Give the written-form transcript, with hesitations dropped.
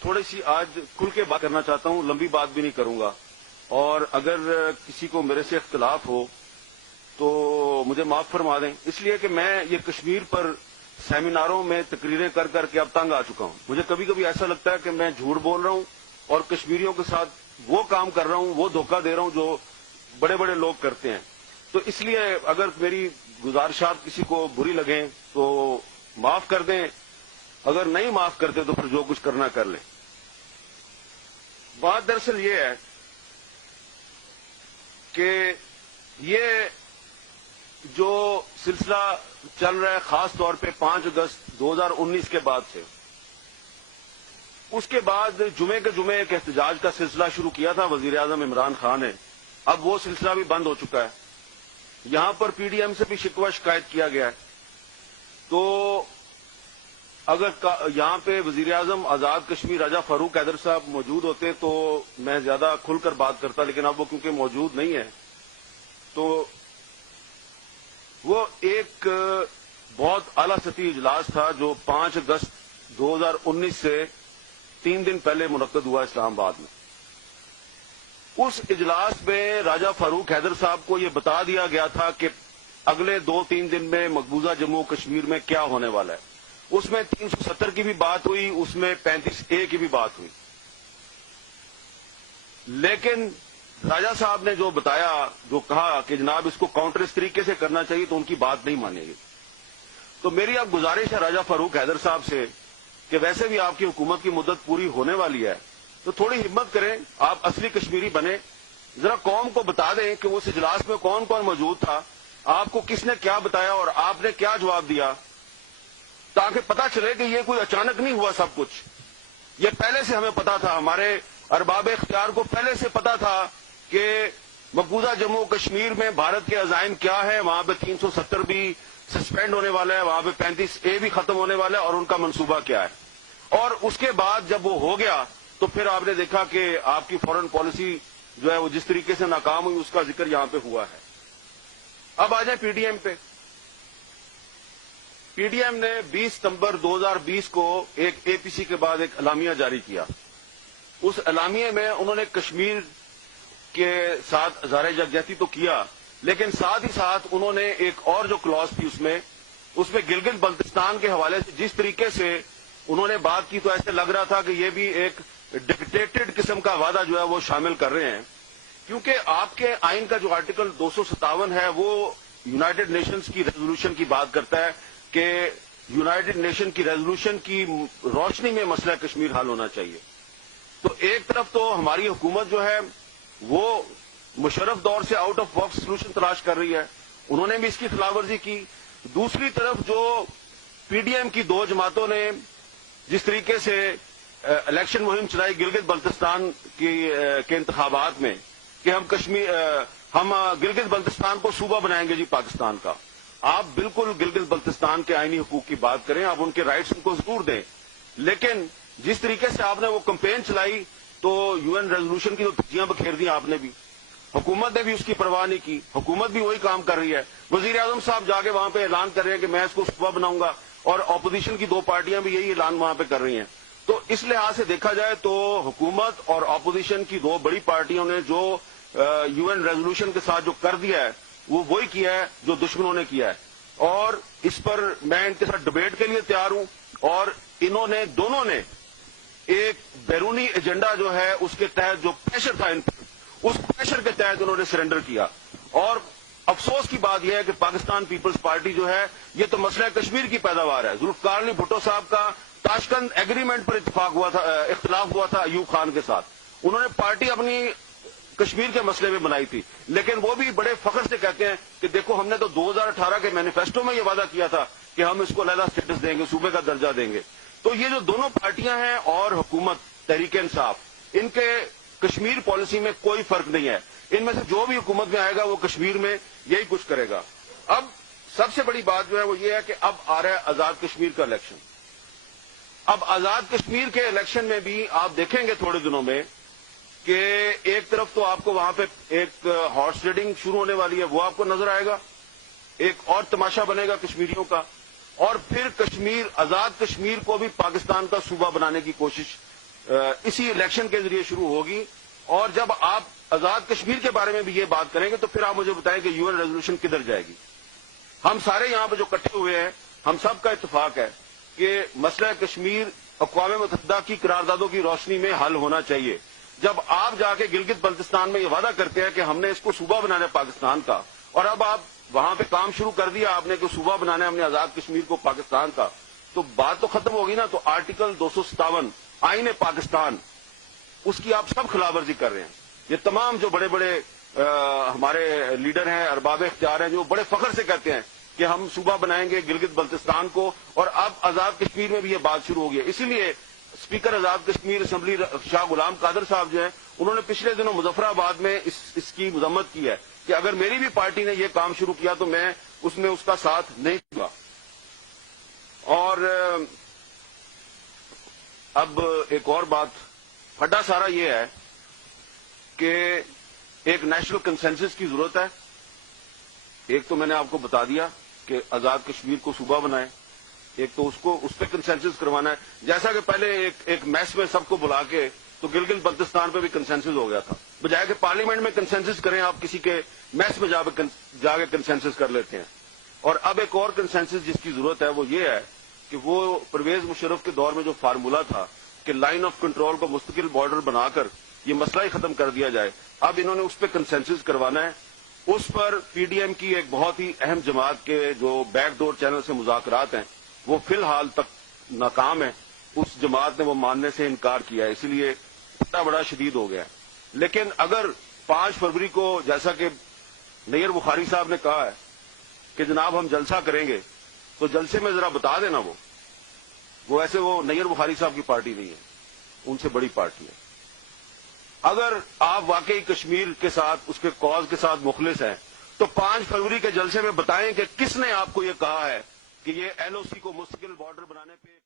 تھوڑی سی آج کھل کے بات کرنا چاہتا ہوں، لمبی بات بھی نہیں کروں گا، اور اگر کسی کو میرے سے اختلاف ہو تو مجھے معاف فرما دیں، اس لیے کہ میں یہ کشمیر پر سیمیناروں میں تقریریں کر کر کے اب تنگ آ چکا ہوں۔ مجھے کبھی کبھی ایسا لگتا ہے کہ میں جھوٹ بول رہا ہوں اور کشمیریوں کے ساتھ وہ کام کر رہا ہوں، وہ دھوکہ دے رہا ہوں جو بڑے بڑے لوگ کرتے ہیں۔ تو اس لیے اگر میری گزارشات کسی کو بری لگیں تو معاف کر دیں، اگر نہیں معاف کرتے تو پھر جو کچھ کرنا کر لیں۔ بات دراصل یہ ہے کہ یہ جو سلسلہ چل رہا ہے خاص طور پہ 5 اگست 2019 کے بعد سے، اس کے بعد جمعے کے جمعے ایک احتجاج کا سلسلہ شروع کیا تھا وزیر اعظم عمران خان نے، اب وہ سلسلہ بھی بند ہو چکا ہے۔ یہاں پر پی ڈی ایم سے بھی شکوہ شکایت کیا گیا ہے۔ تو اگر یہاں پہ وزیر اعظم آزاد کشمیر راجہ فاروق حیدر صاحب موجود ہوتے تو میں زیادہ کھل کر بات کرتا، لیکن اب وہ کیونکہ موجود نہیں ہے تو وہ ایک بہت اعلیٰ سطحی اجلاس تھا جو 5 اگست 2019 سے 3 دن پہلے منعقد ہوا اسلام آباد میں۔ اس اجلاس میں راجہ فاروق حیدر صاحب کو یہ بتا دیا گیا تھا کہ اگلے 2-3 دن میں مقبوضہ جموں کشمیر میں کیا ہونے والا ہے۔ اس میں 370 کی بھی بات ہوئی، اس میں 35A کی بھی بات ہوئی، لیکن راجہ صاحب نے جو بتایا، جو کہا کہ جناب اس کو کاؤنٹر اس طریقے سے کرنا چاہیے، تو ان کی بات نہیں مانے گی۔ تو میری اب گزارش ہے راجہ فاروق حیدر صاحب سے کہ ویسے بھی آپ کی حکومت کی مدت پوری ہونے والی ہے، تو تھوڑی ہمت کریں، آپ اصلی کشمیری بنے، ذرا قوم کو بتا دیں کہ اس اجلاس میں کون کون موجود تھا، آپ کو کس نے کیا بتایا اور آپ نے کیا جواب دیا، تاکہ پتہ چلے کہ یہ کوئی اچانک نہیں ہوا سب کچھ، یہ پہلے سے ہمیں پتا تھا، ہمارے ارباب اختیار کو پہلے سے پتا تھا کہ مقبوضہ جموں کشمیر میں بھارت کے عزائم کیا ہے، وہاں پہ 370 بھی سسپینڈ ہونے والا ہے، وہاں پہ 35A بھی ختم ہونے والا ہے، اور ان کا منصوبہ کیا ہے۔ اور اس کے بعد جب وہ ہو گیا تو پھر آپ نے دیکھا کہ آپ کی فورن پالیسی جو ہے وہ جس طریقے سے ناکام ہوئی، اس کا ذکر یہاں پہ ہوا ہے۔ اب آ جائیں پی ڈی ایم پہ۔ پی ڈی ایم نے 20 ستمبر 2020 کو ایک APC کے بعد ایک اعلامیہ جاری کیا۔ اس اعلامیے میں انہوں نے کشمیر کے ساتھ اظہار یکجہتی تو کیا، لیکن ساتھ ہی ساتھ انہوں نے ایک اور جو کلاس تھی اس میں گلگت بلتستان کے حوالے سے جس طریقے سے انہوں نے بات کی، تو ایسے لگ رہا تھا کہ یہ بھی ایک ڈکٹیٹڈ قسم کا وعدہ جو ہے وہ شامل کر رہے ہیں، کیونکہ آپ کے آئین کا جو آرٹیکل 257 ہے وہ یونائیٹڈ نیشنز کی ریزولوشن کی بات کرتا ہے کہ یونائیٹڈ نیشن کی ریزولوشن کی روشنی میں مسئلہ کشمیر حل ہونا چاہیے۔ تو ایک طرف تو ہماری حکومت جو ہے وہ مشرف دور سے آؤٹ آف باکس سولوشن تلاش کر رہی ہے، انہوں نے بھی اس کی خلاف ورزی کی۔ دوسری طرف جو پی ڈی ایم کی 2 جماعتوں نے جس طریقے سے الیکشن مہم چلائی گلگت بلتستان کے انتخابات میں کہ ہم گلگت بلتستان کو صوبہ بنائیں گے جی پاکستان کا، آپ بالکل گلگت بلتستان کے آئینی حقوق کی بات کریں، آپ ان کے رائٹس ان کو ضرور دیں، لیکن جس طریقے سے آپ نے وہ کمپین چلائی تو UN ریزولوشن کی تو دھجیاں بکھیر دیں آپ نے بھی، حکومت نے بھی اس کی پرواہ نہیں کی، حکومت بھی وہی کام کر رہی ہے۔ وزیر اعظم صاحب جا کے وہاں پہ اعلان کر رہے ہیں کہ میں اس کو صوبہ بناؤں گا، اور اپوزیشن کی 2 پارٹیاں بھی یہی اعلان وہاں پہ کر رہی ہیں۔ تو اس لحاظ سے دیکھا جائے تو حکومت اور اپوزیشن کی 2 بڑی پارٹیوں نے جو UN ریزولوشن کے ساتھ جو کر دیا ہے وہ وہی کیا ہے جو دشمنوں نے کیا ہے، اور اس پر میں ان کے ساتھ ڈبیٹ کے لیے تیار ہوں، اور دونوں نے ایک بیرونی ایجنڈا جو ہے اس کے تحت جو پریشر تھا ان پر، اس پریشر کے تحت انہوں نے سرنڈر کیا۔ اور افسوس کی بات یہ ہے کہ پاکستان پیپلز پارٹی جو ہے یہ تو مسئلہ کشمیر کی پیداوار ہے۔ ذوالفقار علی بھٹو صاحب کا تاشقند ایگریمنٹ پر اختلاف ہوا تھا ایوب خان کے ساتھ، انہوں نے پارٹی اپنی کشمیر کے مسئلے میں بنائی تھی، لیکن وہ بھی بڑے فخر سے کہتے ہیں کہ دیکھو ہم نے تو 2018 کے مینیفیسٹو میں یہ وعدہ کیا تھا کہ ہم اس کو علیحدہ اسٹیٹس دیں گے، صوبے کا درجہ دیں گے۔ تو یہ جو دونوں پارٹیاں ہیں اور حکومت تحریک انصاف، ان کے کشمیر پالیسی میں کوئی فرق نہیں ہے، ان میں سے جو بھی حکومت میں آئے گا وہ کشمیر میں یہی کچھ کرے گا۔ اب سب سے بڑی بات جو ہے وہ یہ ہے کہ اب آ رہا ہے آزاد کشمیر کا الیکشن۔ اب آزاد کشمیر کے الیکشن میں بھی آپ دیکھیں گے تھوڑے دنوں میں کہ ایک طرف تو آپ کو وہاں پہ ایک ہارس ریڈنگ شروع ہونے والی ہے، وہ آپ کو نظر آئے گا، ایک اور تماشا بنے گا کشمیریوں کا، اور پھر آزاد کشمیر کو بھی پاکستان کا صوبہ بنانے کی کوشش اسی الیکشن کے ذریعے شروع ہوگی. اور جب آپ آزاد کشمیر کے بارے میں بھی یہ بات کریں گے تو پھر آپ مجھے بتائیں کہ UN ریزولوشن کدھر جائے گی. ہم سارے یہاں پہ جو اکٹھے ہوئے ہیں ہم سب کا اتفاق ہے کہ مسئلہ کشمیر اقوام متحدہ کی قراردادوں کی روشنی میں حل ہونا چاہیے. جب آپ جا کے گلگت بلتستان میں یہ وعدہ کرتے ہیں کہ ہم نے اس کو صوبہ بنانا ہے پاکستان کا، اور اب آپ وہاں پہ کام شروع کر دیا آپ نے کہ صوبہ بنانا ہے ہم نے آزاد کشمیر کو پاکستان کا، تو بات تو ختم ہوگی نا. تو آرٹیکل 257 آئین پاکستان، اس کی آپ سب خلاف ورزی کر رہے ہیں. یہ تمام جو بڑے بڑے ہمارے لیڈر ہیں، ارباب اختیار ہیں، جو بڑے فخر سے کہتے ہیں کہ ہم صوبہ بنائیں گے گلگت بلتستان کو، اور اب آزاد کشمیر میں بھی یہ بات شروع ہو گئی ہے. اسی لیے اسپیکر آزاد کشمیر اسمبلی شاہ غلام قادر صاحب جو ہیں انہوں نے پچھلے دنوں مظفر آباد میں اس کی مذمت کی ہے کہ اگر میری بھی پارٹی نے یہ کام شروع کیا تو میں اس کا ساتھ نہیں دوں گا. اور اب ایک اور بات پھڈا سارا یہ ہے کہ ایک نیشنل کنسنسس کی ضرورت ہے. ایک تو میں نے آپ کو بتا دیا کہ آزاد کشمیر کو صوبہ بنائیں، ایک تو اس پہ کنسنسس کروانا ہے. جیسا کہ پہلے ایک میس میں سب کو بلا کے تو گلگت بلتستان پہ بھی کنسنسس ہو گیا تھا، بجائے کہ پارلیمنٹ میں کنسنسس کریں آپ کسی کے میس میں جا کے کنسنسس کر لیتے ہیں. اور اب ایک اور کنسنسس جس کی ضرورت ہے وہ یہ ہے کہ وہ پرویز مشرف کے دور میں جو فارمولا تھا کہ لائن آف کنٹرول کو مستقل بارڈر بنا کر یہ مسئلہ ہی ختم کر دیا جائے، اب انہوں نے اس پہ کنسنسس کروانا ہے. اس پر پی ڈی ایم کی ایک بہت ہی اہم جماعت کے جو بیک ڈور چینل سے مذاکرات ہیں وہ فی الحال تک ناکام ہے. اس جماعت نے وہ ماننے سے انکار کیا ہے، اسی لیے بڑا شدید ہو گیا ہے. لیکن اگر 5 فروری کو جیسا کہ نیر بخاری صاحب نے کہا ہے کہ جناب ہم جلسہ کریں گے، تو جلسے میں ذرا بتا دینا وہ ایسے وہ نیر بخاری صاحب کی پارٹی نہیں ہے، ان سے بڑی پارٹی ہے. اگر آپ واقعی کشمیر کے ساتھ اس کے کاز کے ساتھ مخلص ہیں تو 5 فروری کے جلسے میں بتائیں کہ کس نے آپ کو یہ کہا ہے کہ یہ LOC کو مستقل بارڈر بنانے پہ